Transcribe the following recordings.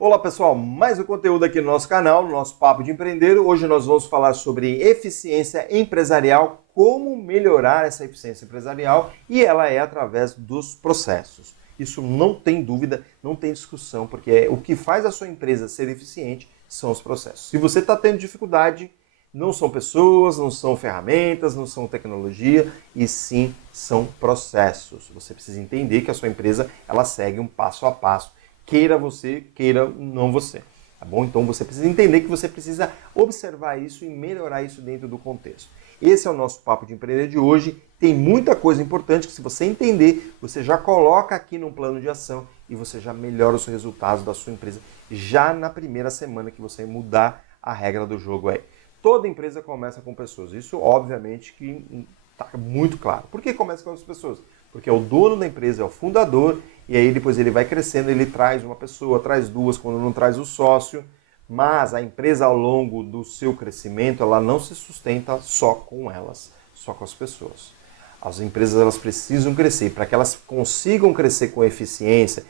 Olá pessoal, mais um conteúdo aqui no nosso canal, no nosso Papo de Empreender. Hoje nós vamos falar sobre eficiência empresarial, como melhorar essa eficiência empresarial, e ela é através dos processos. Isso não tem dúvida, não tem discussão, porque o que faz a sua empresa ser eficiente são os processos. Se você está tendo dificuldade, não são pessoas, não são ferramentas, não são tecnologia, e sim são processos. Você precisa entender que a sua empresa ela segue um passo a passo. Queira você, queira não você. Tá bom? Então você precisa entender que você precisa observar isso e melhorar isso dentro do contexto. Esse é o nosso Papo de Empreender de hoje. Tem muita coisa importante que, se você entender, você já coloca aqui num plano de ação e você já melhora os resultados da sua empresa já na primeira semana que você mudar a regra do jogo aí. Toda empresa começa com pessoas. Isso, obviamente, que está muito claro. Por que começa com as pessoas? Porque é o dono da empresa, é o fundador, e aí depois ele vai crescendo, ele traz uma pessoa, traz duas, quando não traz o sócio, mas a empresa ao longo do seu crescimento, ela não se sustenta só com elas, só com as pessoas. As empresas elas precisam crescer, para que elas consigam crescer com eficiência,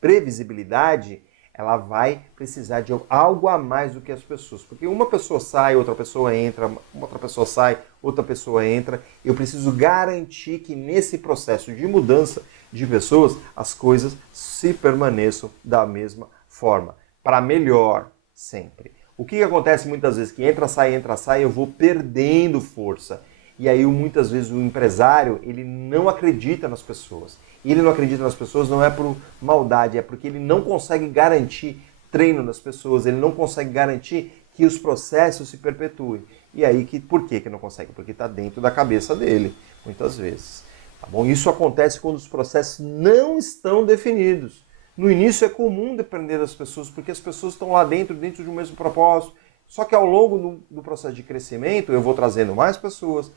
previsibilidade, ela vai precisar de algo a mais do que as pessoas. Porque uma pessoa sai, outra pessoa entra, outra pessoa sai, outra pessoa entra. Eu preciso garantir que nesse processo de mudança de pessoas, as coisas se permaneçam da mesma forma. Para melhor, sempre. O que acontece muitas vezes? Que entra, sai, eu vou perdendo força. E aí, muitas vezes, o empresário, ele não acredita nas pessoas. E ele não acredita nas pessoas não é por maldade, é porque ele não consegue garantir treino nas pessoas, ele não consegue garantir que os processos se perpetuem. E aí, por que não consegue? Porque está dentro da cabeça dele, muitas vezes. Tá bom? Isso acontece quando os processos não estão definidos. No início é comum depender das pessoas, porque as pessoas estão lá dentro de um mesmo propósito. Só que ao longo do processo de crescimento, eu vou trazendo mais pessoas,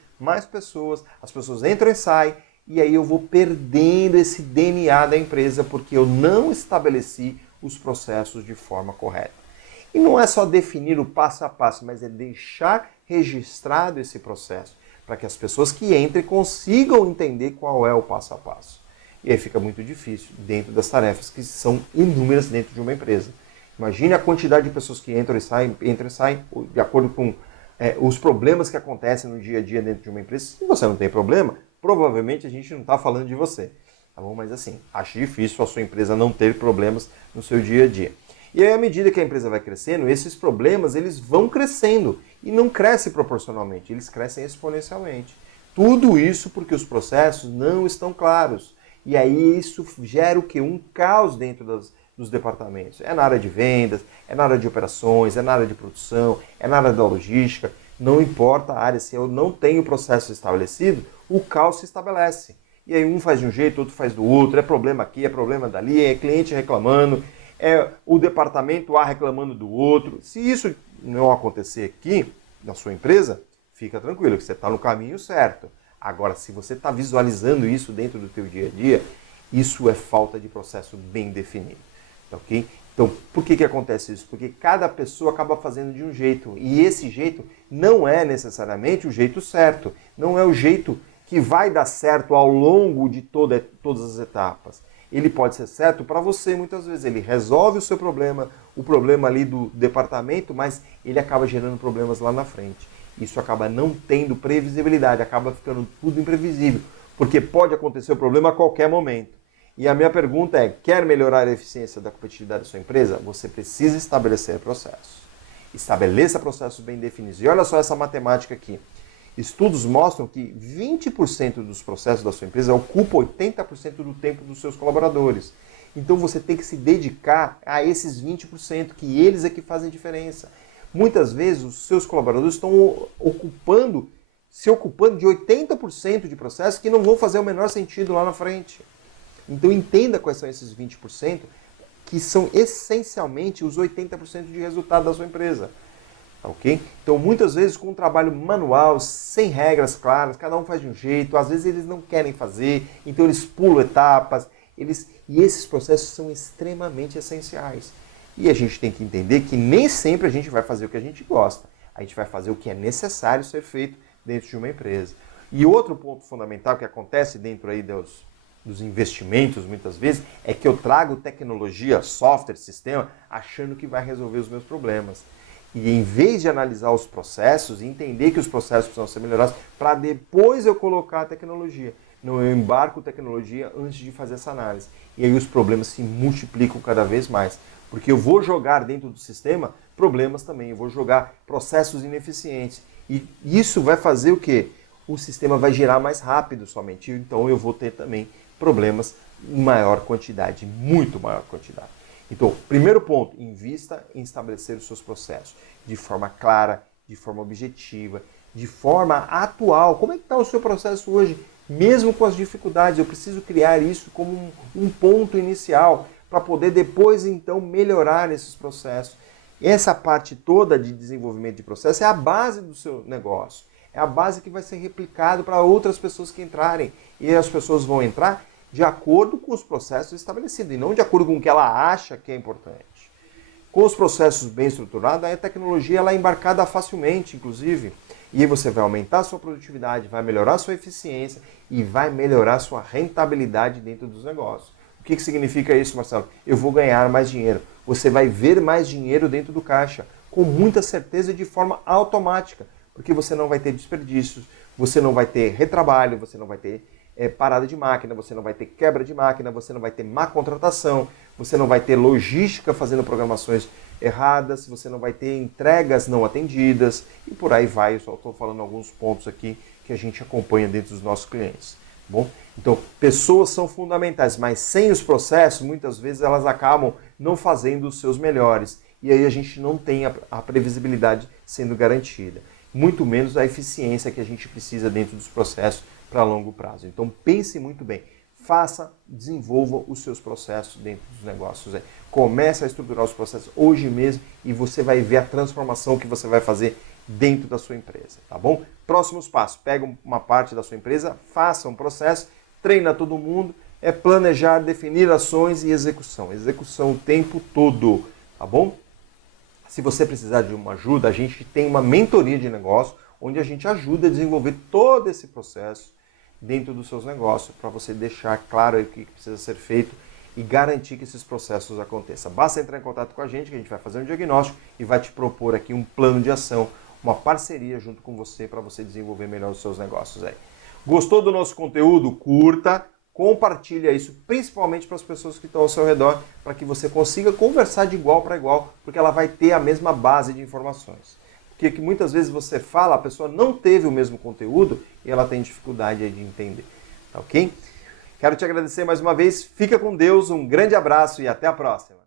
as pessoas entram e saem, e aí eu vou perdendo esse DNA da empresa, porque eu não estabeleci os processos de forma correta. E não é só definir o passo a passo, mas é deixar registrado esse processo, para que as pessoas que entrem consigam entender qual é o passo a passo. E aí fica muito difícil dentro das tarefas que são inúmeras dentro de uma empresa. Imagine a quantidade de pessoas que entram e saem, de acordo com os problemas que acontecem no dia a dia dentro de uma empresa. Se você não tem problema, provavelmente a gente não está falando de você. Tá bom? Mas assim, acho difícil a sua empresa não ter problemas no seu dia a dia. E aí, à medida que a empresa vai crescendo, esses problemas eles vão crescendo. E não crescem proporcionalmente, eles crescem exponencialmente. Tudo isso porque os processos não estão claros. E aí isso gera o quê? Um caos dentro dos departamentos. É na área de vendas, é na área de operações, é na área de produção, é na área da logística. Não importa a área, se eu não tenho o processo estabelecido, o caos se estabelece. E aí um faz de um jeito, outro faz do outro, é problema aqui, é problema dali, é cliente reclamando, é o departamento A reclamando do outro. Se isso não acontecer aqui, na sua empresa, fica tranquilo, que você está no caminho certo. Agora, se você está visualizando isso dentro do teu dia a dia, isso é falta de processo bem definido. Okay? Então, por que acontece isso? Porque cada pessoa acaba fazendo de um jeito. E esse jeito não é necessariamente o jeito certo. Não é o jeito que vai dar certo ao longo de todas as etapas. Ele pode ser certo para você muitas vezes. Ele resolve o seu problema, o problema ali do departamento, mas ele acaba gerando problemas lá na frente. Isso acaba não tendo previsibilidade, acaba ficando tudo imprevisível. Porque pode acontecer o problema a qualquer momento. E a minha pergunta é, quer melhorar a eficiência da competitividade da sua empresa? Você precisa estabelecer processos. Estabeleça processos bem definidos. E olha só essa matemática aqui. Estudos mostram que 20% dos processos da sua empresa ocupam 80% do tempo dos seus colaboradores. Então você tem que se dedicar a esses 20%, que eles é que fazem diferença. Muitas vezes os seus colaboradores estão se ocupando de 80% de processos que não vão fazer o menor sentido lá na frente. Então entenda quais são esses 20%, que são essencialmente os 80% de resultado da sua empresa. Ok? Então muitas vezes com um trabalho manual, sem regras claras, cada um faz de um jeito, às vezes eles não querem fazer, então eles pulam etapas, e esses processos são extremamente essenciais. E a gente tem que entender que nem sempre a gente vai fazer o que a gente gosta, a gente vai fazer o que é necessário ser feito dentro de uma empresa. E outro ponto fundamental que acontece dentro aí dos investimentos, muitas vezes, é que eu trago tecnologia, software, sistema, achando que vai resolver os meus problemas. E em vez de analisar os processos e entender que os processos precisam ser melhorados, para depois eu colocar a tecnologia. Não, eu embarco tecnologia antes de fazer essa análise. E aí os problemas se multiplicam cada vez mais. Porque eu vou jogar dentro do sistema problemas também, eu vou jogar processos ineficientes. E isso vai fazer o quê? O sistema vai girar mais rápido somente. Então eu vou ter também problemas em maior quantidade, muito maior quantidade. Então, primeiro ponto, invista em estabelecer os seus processos de forma clara, de forma objetiva, de forma atual. Como é que está o seu processo hoje? Mesmo com as dificuldades, eu preciso criar isso como um ponto inicial para poder depois, então, melhorar esses processos. Essa parte toda de desenvolvimento de processo é a base do seu negócio. É a base que vai ser replicado para outras pessoas que entrarem. E as pessoas vão entrar de acordo com os processos estabelecidos e não de acordo com o que ela acha que é importante. Com os processos bem estruturados, a tecnologia ela é embarcada facilmente, inclusive. E aí você vai aumentar a sua produtividade, vai melhorar a sua eficiência e vai melhorar a sua rentabilidade dentro dos negócios. O que significa isso, Marcelo? Eu vou ganhar mais dinheiro. Você vai ver mais dinheiro dentro do caixa, com muita certeza e de forma automática, porque você não vai ter desperdícios, você não vai ter retrabalho, você não vai ter parada de máquina, você não vai ter quebra de máquina, você não vai ter má contratação, você não vai ter logística fazendo programações erradas, você não vai ter entregas não atendidas e por aí vai. Eu só estou falando alguns pontos aqui que a gente acompanha dentro dos nossos clientes. Bom, então, pessoas são fundamentais, mas sem os processos, muitas vezes elas acabam não fazendo os seus melhores. E aí a gente não tem a previsibilidade sendo garantida. Muito menos a eficiência que a gente precisa dentro dos processos para longo prazo. Então, pense muito bem. Faça, desenvolva os seus processos dentro dos negócios. Comece a estruturar os processos hoje mesmo e você vai ver a transformação que você vai fazer dentro da sua empresa, tá bom? Próximos passos, pega uma parte da sua empresa, faça um processo, treina todo mundo, planejar, definir ações e execução. Execução o tempo todo, tá bom? Se você precisar de uma ajuda, a gente tem uma mentoria de negócio, onde a gente ajuda a desenvolver todo esse processo dentro dos seus negócios, para você deixar claro o que precisa ser feito e garantir que esses processos aconteçam. Basta entrar em contato com a gente, que a gente vai fazer um diagnóstico e vai te propor aqui um plano de ação, uma parceria junto com você para você desenvolver melhor os seus negócios aí. Gostou do nosso conteúdo? Curta, compartilha isso, principalmente para as pessoas que estão ao seu redor, para que você consiga conversar de igual para igual, porque ela vai ter a mesma base de informações. Porque que muitas vezes você fala, a pessoa não teve o mesmo conteúdo e ela tem dificuldade aí de entender. Tá ok? Quero te agradecer mais uma vez, fica com Deus, um grande abraço e até a próxima.